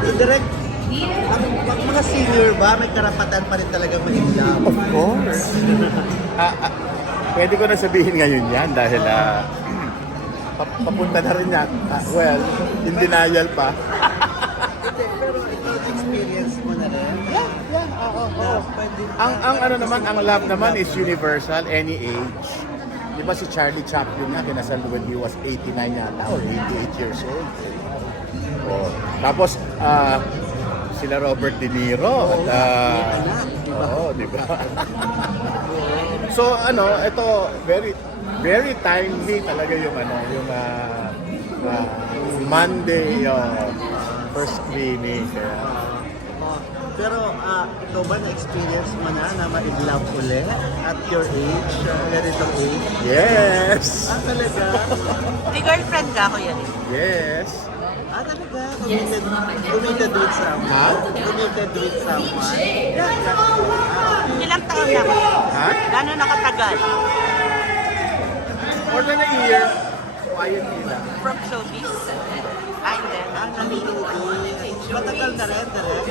So direct, ang mga senior ba, may karapatan pa rin talaga ma-in-love? Of course. Pwede ko na sabihin ngayon yan dahil papunta na rin yan. Well, in denial pa. Pero ikaw, experience mo na rin? Oo. Ang ano naman, ang love naman is universal, any age. Di ba si Charlie Chaplin nga, kinasal when he was 89 yata or 88 years old. Oh. Tapos, sila Robert De Niro. Di ba? So, ito, very, very timely talaga yung Monday, first screening. Pero ikaw ba na-experience mo na ma-in-love ulit at your age, ganitong age? Yes! Talaga? May girlfriend ka, Kuya Rick? Yes! Talaga? Committed with someone? Committed with someone? Ilang taon na, Kuya? Ha? Gano'n nakatagal? More than a year. Quietly lang. From showbiz? Ay, hindi. Matagal na rin, direct?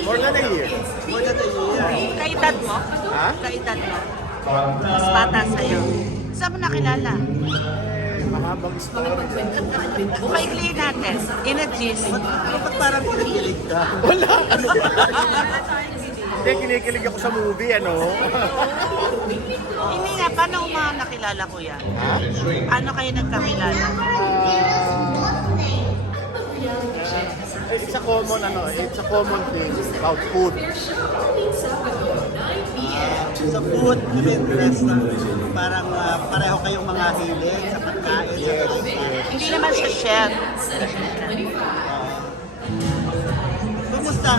More than a year. More than a year. Kaedad mo? Ha? Kaedad mo? Mas bata sa'yo. Saan mo nakilala? Mahabang story. Umaigli natin. In a gist. Ba't parang kinikilig ka? Wala. Ano ba? Hindi, kinikilig ako sa movie, Hindi nga, paano mo mga nakilala, Kuya? Ha? Ano kayo nagkakilala? It's a common thing about food. Sa food, interest na parang pareho kayong mga hilig sa pagkain. Yes. Hindi naman siya chef. Kumusta?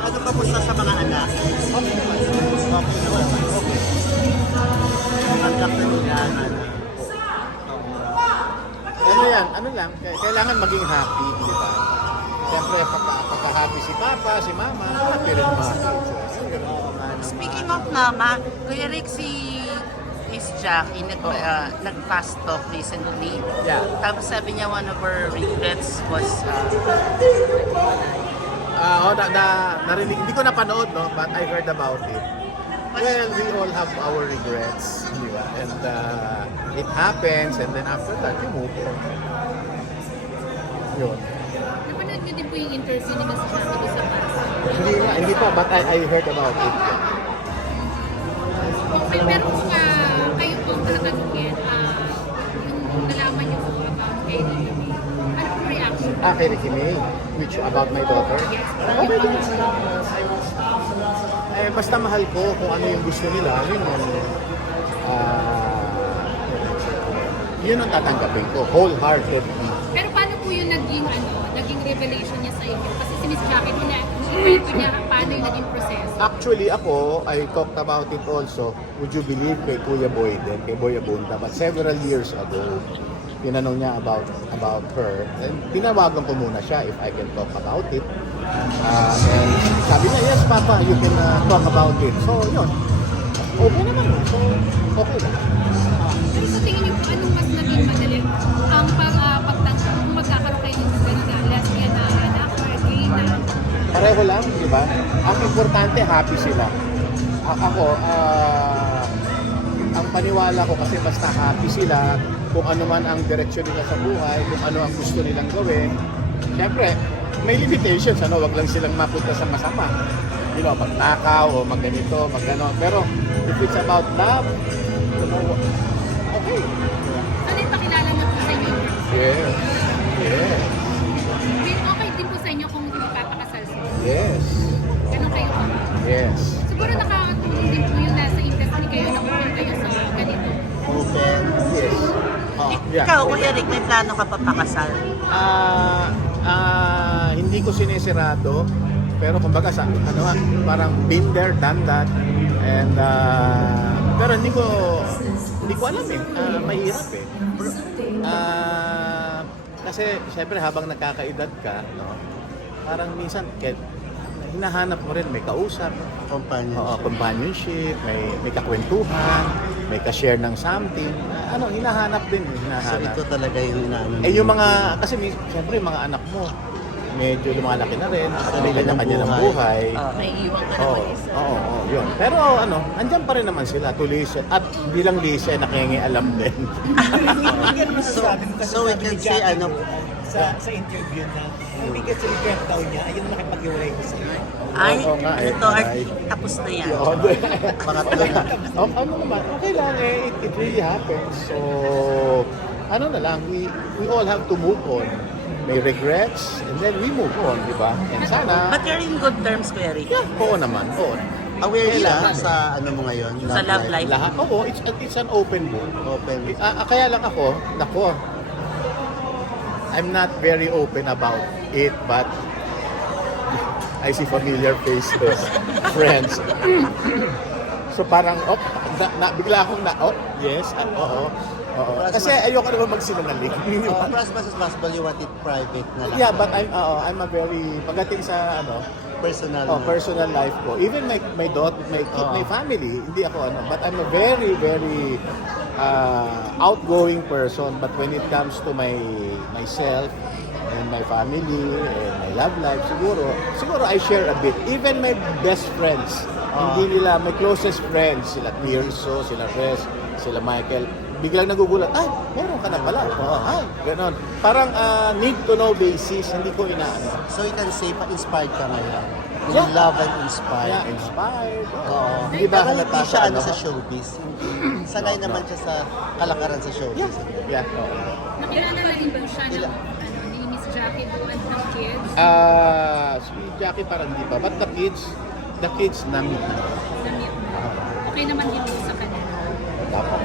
Ano kamusta sa mga anak? Okay naman. Okay. Tanggap na nila. Ano lang, kailangan maging happy, di ba? Siyempre, pagka-happy si Papa, si Mama, happy rin mga kids. Speaking of mama, Kuya Rick, si Miss Jackie nag-fast talk recently. Yeah. Tapos sabi niya one of her regrets was Narinig, hindi ko napanood, no? But I heard about it. Well, we all have our regrets, di ba? And it happens, and then after that, you move on. Yun. Napanood niyo din po yung interview ni Miss Jackie doon sa Pasa. Hindi pa, but I heard about it. Okay, pero kung kayo po ang tatanungin, yung nalaman niyo po about kay Ricky May, ano po reaction? Kay Ricky May, which about my daughter? Yes. Okay din. Basta mahal ko kung ano yung gusto nila, yun ang tatanggapin ko, wholeheartedly. Pero paano po yung naging revelation niya sa inyo? Kasi si Miss Jackie po na, ikwento niya paano yung naging proseso. Actually, ako, I talked about it also, would you believe, kay Kuya Boy din, kay Boy Abunda, but several years ago, tinanong niya about her, and tinawagan ko muna siya if I can talk about it. And sabi niya, yes Papa, you can talk about it. So, yun. Okay naman. So, okay lang. Pero sa tingin niyo po, anong mas naging madali? Ang pagtanggap, kung magkakaroon kayo ng ganun na lesbian na anak or gay na, Pareho lang, di ba? Ang importante, happy sila. Ako, ang paniwala ko kasi basta happy sila, kung ano man ang direksyon nila sa buhay, kung ano ang gusto nilang gawin. Siyempre, may limitations, wag lang silang mapunta sa masama. Magnakaw o magganito, maggano. Pero if it's about love, okay. ano yung pakilala mo po sa inyo? Yes. Yes. Okay din po sa inyo kung ipapakasal sila. Yes. Ganun kayo po. Yes. Siguro nakatulong din po yung nasa industry kayo na kung kayo sa ganito. Open. Yes. Yeah. ikaw, Kuya Rick, may plano ka pa pakasal? Hindi ko sinisirado, pero kumbaga parang been there, done that, and pero hindi ko alam mahirap kasi syempre habang nagkakaedad ka, parang minsan hinahanap mo rin, may kausap, companionship, may kakwentuhan, may ka-share ng something. Hinahanap din, So ito talaga yung inaano. yung mga, kasi siyempre yung mga anak mo, medyo lumalaki na rin, at may kanya-kanya ng buhay. May iwan ka Oo, naman isa. oo, yun. Pero ano, andyan pa rin naman sila to listen. At bilang listen, nakingialam din. So we can say ano, sa interview na hindi kasi regret daw niya, ayun nakipag-iwalay ko sa'yo. Ay, Oo nga eh, ito, ay. tapos na yan. Yun. pangatlo na. Ano naman, okay lang eh, it really happens. So, ano na lang, we all have to move on. May regrets, and then we move on, di ba? And sana, But you're in good terms, Kuya Rick. yeah, oo naman, oo. Aware Kailangan siya sa ano mo ngayon? Sa love life. Lahat, oo, it's an open book. Open. Kaya lang ako, I'm not very open about it, but I see familiar faces, friends. So parang, bigla akong yes, oo. Kasi ayoko naman magsinungaling. As much as possible, you want it private na lang. Yeah, but I'm a very, pagdating sa personal life ko, even my daughter, my kid, my family, hindi ako but I'm a very, very outgoing person. But when it comes to myself and my family and my love life, siguro I share a bit. Even my best friends, hindi nila, my closest friends, sila Tirso, sila Res, sila Michael, biglang nagugulat, meron ka na pala. Ganon. Parang need to know basis, hindi ko inaano. So you can say, pa-inspired ka ngayon. You Yeah. love and inspired. Yeah, inspired. Oo. Hindi ba Pero halata hindi siya sa sa showbiz. Sanay naman siya sa kalakaran sa showbiz. Yeah, oo. Nakilala na rin po siya ng, ni Miss Jackie doon ng kids. Si Jackie parang hindi pa. But the kids na-meet na. Na-meet mo. Okay naman din po sa kanila. Tapos,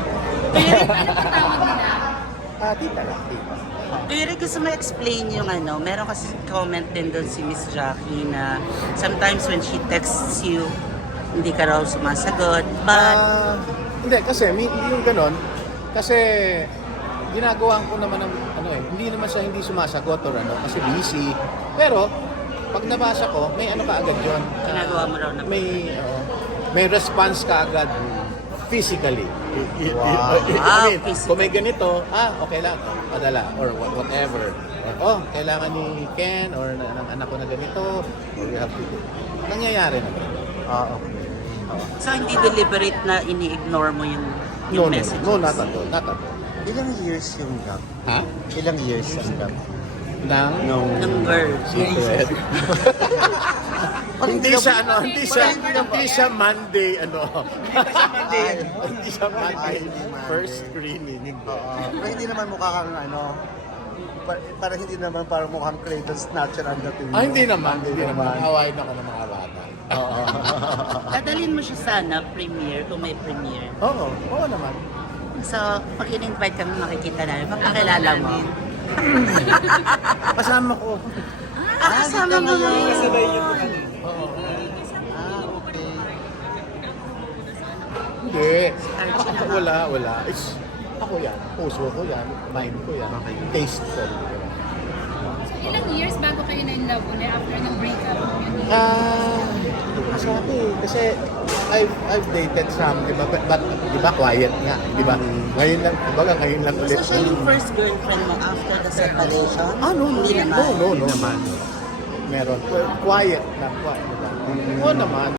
Ano ang tawag nila? tita lang, tita. Kuya Rick, gusto mo explain yung meron kasi comment din doon si Miss Jackie na sometimes when she texts you, hindi ka raw sumasagot. But, Hindi, kasi hindi yung ganon. Kasi ginagawa ko naman ng hindi naman siya hindi sumasagot or kasi busy. Pero pag nabasa ko, may ka agad yun. ginagawa mo raw na May response ka agad physically. Wow, I mean, physically. kung may ganito, okay lang, padala or whatever. Kailangan ni Ken or ng anak ko na ganito, or you have to do. Nangyayari na. Okay. So, hindi deliberate na ini-ignore mo yung No, messages? not at all. Not at all. Ilang years yung gap? Ha? Ilang years ang gap? Nang Ng girl. secret. Hindi siya Monday, Hindi siya Monday, first screening. Pero hindi naman mukha kang parang hindi naman parang mukhang Clayton Snatcher ang dating mo. Hindi naman. Hawain ako ng mga bata. Dadalhin mo siya sana, premiere, kung may premiere. Oo naman. So, pag in-invite kami, makikita namin. Magpakilala mo. Kasama ko. Kasama mo na yun. Sabay yung ano. Okay. Hindi. Wala. Ako yan. Puso ko yan. Mind ko yan. Taste ko. So, ilang years bago kayo na-in-love ulit after ng breakup? Masabi. Kasi I've dated some, di ba? But di ba quiet nga, di ba? Ngayon lang ulit. So, siya yung first girlfriend mo after the separation? No. Hindi naman. No. Meron. Quiet lang. Oo naman.